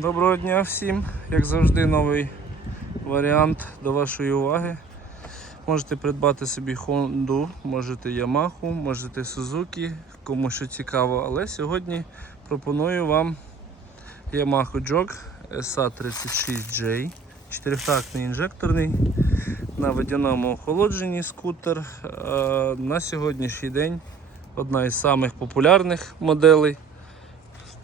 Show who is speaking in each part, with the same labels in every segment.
Speaker 1: Доброго дня всім, як завжди, новий варіант до вашої уваги. Можете придбати собі Honda, можете Yamaha, можете Suzuki, кому що цікаво, але сьогодні пропоную вам Yamaha Jog SA36J, чотирьохтактний інжекторний на водяному охолодженні скутер. Е, На сьогоднішній день одна із самих популярних моделей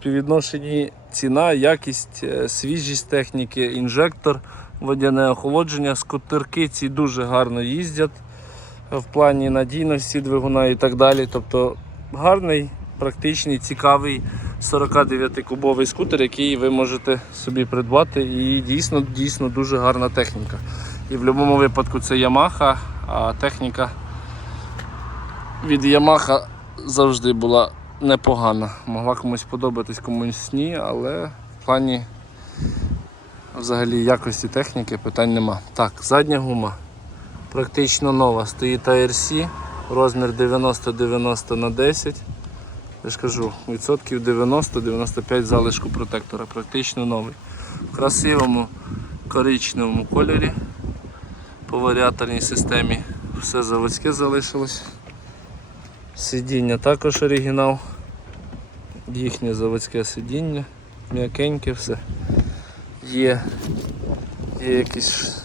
Speaker 1: співвідношенні ціна, якість, е, свіжість техніки, інжектор, водяне охолодження, скутерки ці дуже гарно їздять в плані надійності двигуна і так далі. Тобто гарний, практичний, цікавий 49-кубовий скутер, який ви можете собі придбати. І дійсно, дійсно дуже гарна техніка. І в будь-якому випадку це Yamaha, а техніка від Yamaha завжди була непогана. Могла комусь подобатись, комусь ні, але в плані взагалі якості техніки питань нема. Так, задня гума практично нова. Стоїть ARC, розмір 90-90 на 10. Я ж кажу, відсотків 90-95 залишку протектора, практично новий. В красивому коричневому кольорі по варіаторній системі все заводське залишилось. Сидіння також оригінал. Їхнє заводське сидіння, м'якеньке все. Є, є якісь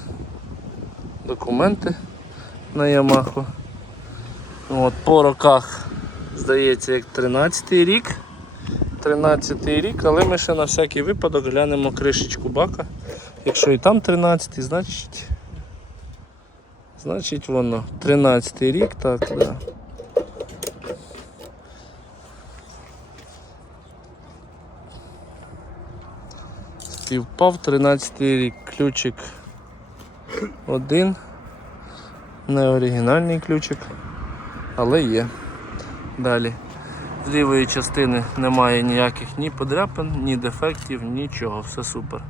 Speaker 1: документи на Yamaha. От, по роках, здається, як 13-й рік. 13-й рік, але ми ще на всякий випадок глянемо кришечку бака. Якщо і там 13-й, значить. Значить воно 13-й рік, так, да. Співпав 13 рік, ключик один, не оригінальний ключик, але є. Далі. З лівої частини немає ніяких ні подряпин, ні дефектів, нічого, все супер.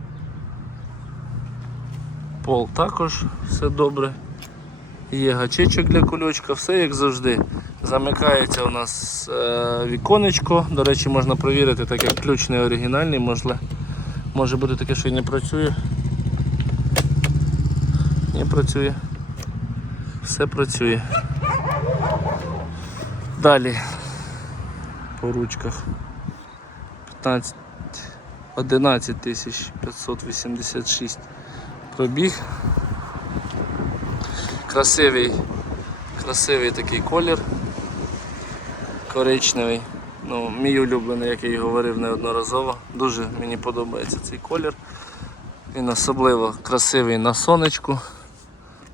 Speaker 1: Пол також все добре. Є гачечок для кульочка, все як завжди. Замикається у нас е, віконечко. До речі, можна провірити, так як ключ не оригінальний, можливо. Може бути таке, що і не працює. Не працює. Все працює. Далі по ручках 15 11 586 пробіг. Красивий, красивий такий колір. Коричневий. Ну, мій улюблений, як я і говорив неодноразово. Дуже мені подобається цей колір. Він особливо красивий на сонечку.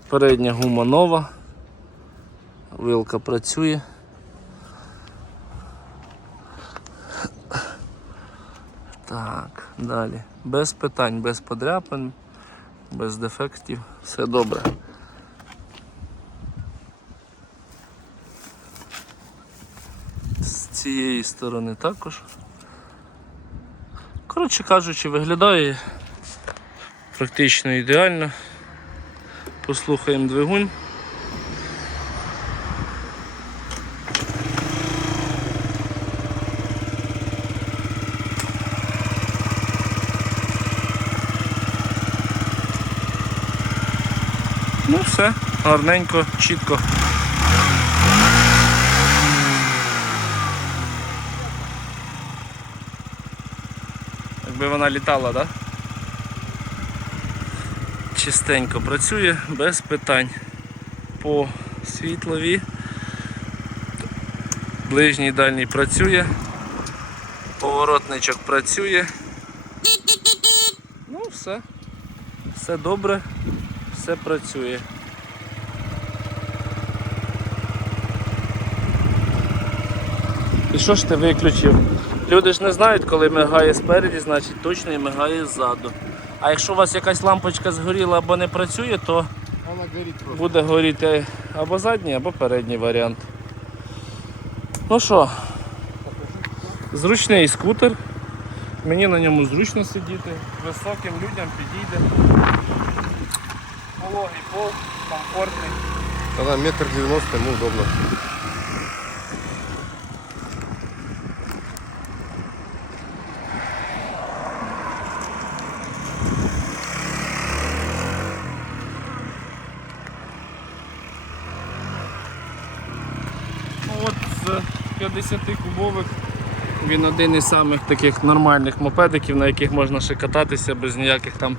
Speaker 1: Передня гума нова. Вилка працює. Так, далі. Без питань, без подряпин, без дефектів, все добре. З цієї сторони також. Коротше кажучи, виглядає практично ідеально. Послухаємо двигун. Ну все, гарненько, чітко. Якби вона літала, так? Да? Чистенько працює, без питань. По світлові. Ближній дальній працює. Поворотничок працює. Ну, все. Все добре, все працює. І що ж ти виключив? Люди ж не знають, коли мигає спереді, значить точно і мигає ззаду. А якщо у вас якась лампочка згоріла або не працює, то буде горіти або задній, або передній варіант. Ну що, зручний скутер. Мені на ньому зручно сидіти, високим людям підійде. Пологий пол, комфортний.
Speaker 2: Она метр девяносто, ему удобно.
Speaker 1: 10 кубових. Він один із самих таких нормальних мопедиків, на яких можна ще кататися без ніяких там,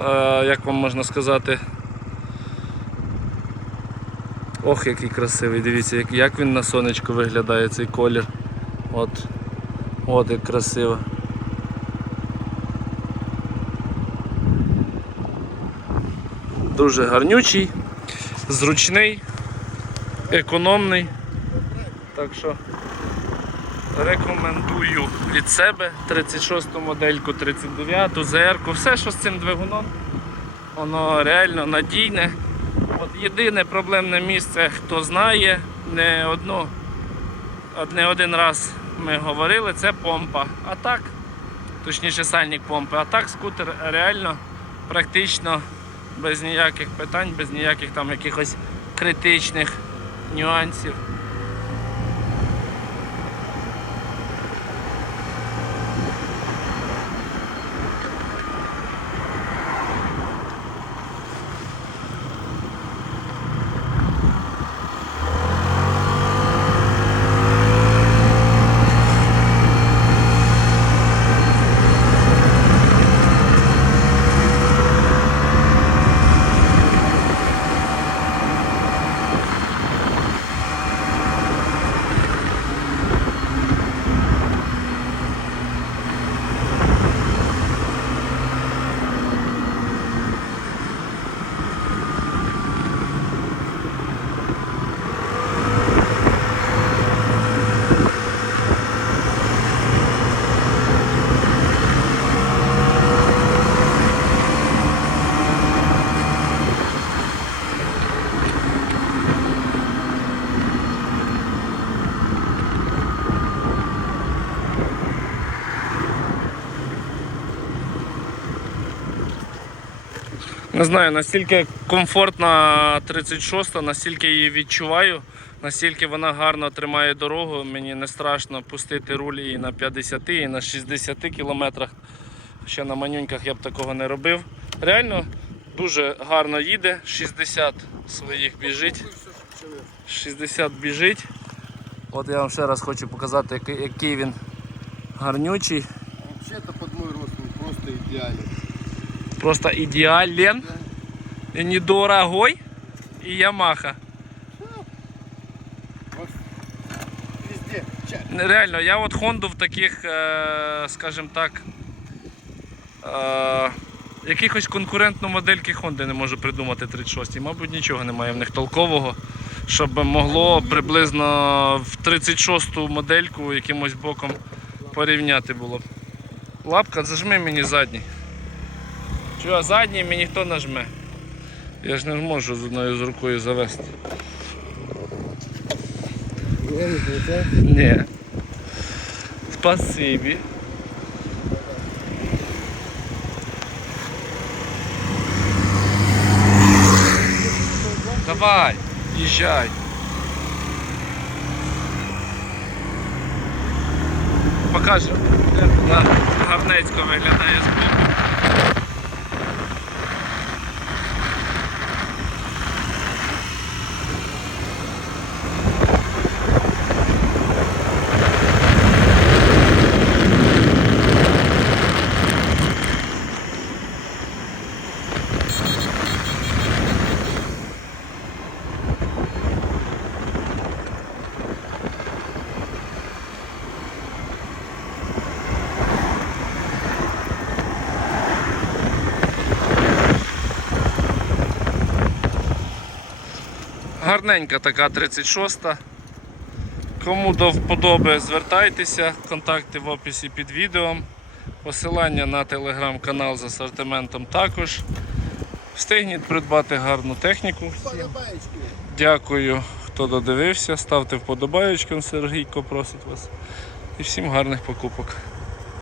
Speaker 1: е, як вам можна сказати. Ох, який красивий, дивіться, як, як він на сонечку виглядає цей колір. От, от як красиво. Дуже гарнючий, зручний, економний. Так що рекомендую від себе 36-ту модельку, 39-ту, ЗР, все, що з цим двигуном, воно реально надійне. От єдине проблемне місце, хто знає, не одну, не один раз ми говорили, це помпа. А так, точніше сальник помпи. А так скутер реально практично без ніяких питань, без ніяких там якихось критичних нюансів. Не знаю, настільки комфортна 36, настільки її відчуваю, настільки вона гарно тримає дорогу. Мені не страшно пустити руль і на 50, і на 60 кілометрах. Ще на манюньках я б такого не робив. Реально дуже гарно їде, 60 своїх біжить. 60 біжить. От я вам ще раз хочу показати, який, він гарнючий.
Speaker 2: Вообще-то под мой рост просто идеален.
Speaker 1: Просто идеален, недорогой, и Ямаха.
Speaker 2: Вот
Speaker 1: Реально, я от Хонду в таких, е, скажімо так, е, якихось конкурентну модельки Хонди не можу придумати 36 Мабуть, нічого немає в них толкового, щоб могло приблизно в 36-ту модельку якимось боком порівняти було. Лапка, зажми мені задній. Чого задній мені хто нажме? Я ж не можу з одною з рукою завести. Ні. Спасибі. Давай, їжджай. Покажу, як вона гарнецько виглядає збоку. Гарненька така 36-та. Кому до вподоби, звертайтеся, контакти в описі під відео. Посилання на телеграм-канал з асортиментом також. Встигніть придбати гарну техніку. Дякую, хто додивився. Ставте вподобаєчку, Сергійко просить вас. І всім гарних покупок.